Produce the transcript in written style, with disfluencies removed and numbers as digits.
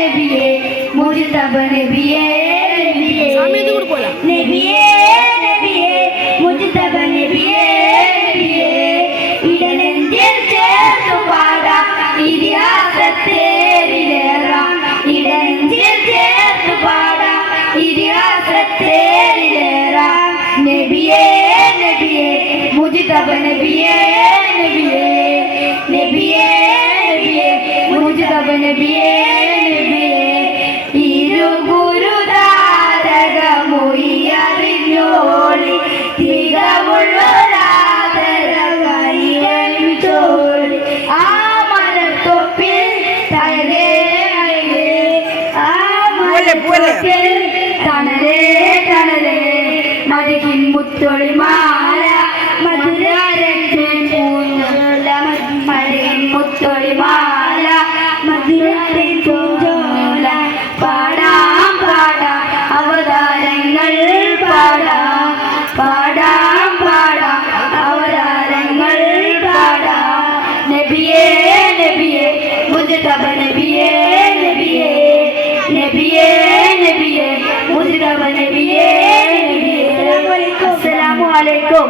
നബിയേ മുജ്തബ നബിയേ നബിയേ നബിയേ മുജ്തബ നബിയേ നബിയേ ഇടനെഞ്ചിൽ ചേർത്തു പാടാം ഇതിഹാസത്തേരിലേറാം ഇടനെഞ്ചിൽ ചേർത്തു പാടാം ഇതിഹാസത്തേരിലേറാം നബിയേ നബിയേ മുജ്തബ നബിയേ നബിയേ നബിയേ നബിയേ മുജ്തബ നബിയേ നബിയേ ഇരുഗുരുദാരകമൊയ്യറിഞ്ഞോളി തികവുള്ളൊരാദരകൈവൽച്ചോളി ആ മലത്തൊപ്പിൽ തണലേ ആ മലത്തൊപ്പിൽ തണലേ തണലേ മഴകിൻ മുത്തൊളിമാല മധുരരത്തിൽ പൂഞ്ചോല മഴകിൻ മുത്തൊളിമാല മധുരത്തിൽ പൂഞ്ചോല പാടാം പാടാം അവതാരങ്ങൾ പാടാം പാടാം പാടാം അവതാരങ്ങൾ പാടാം നബിയേ നബിയേ മുജ്തബ നബിയേ നബിയേ നബിയേ നബിയേ മുജ്തബ നബിയേ നബിയേ അസ്സലാമു അലൈക്കും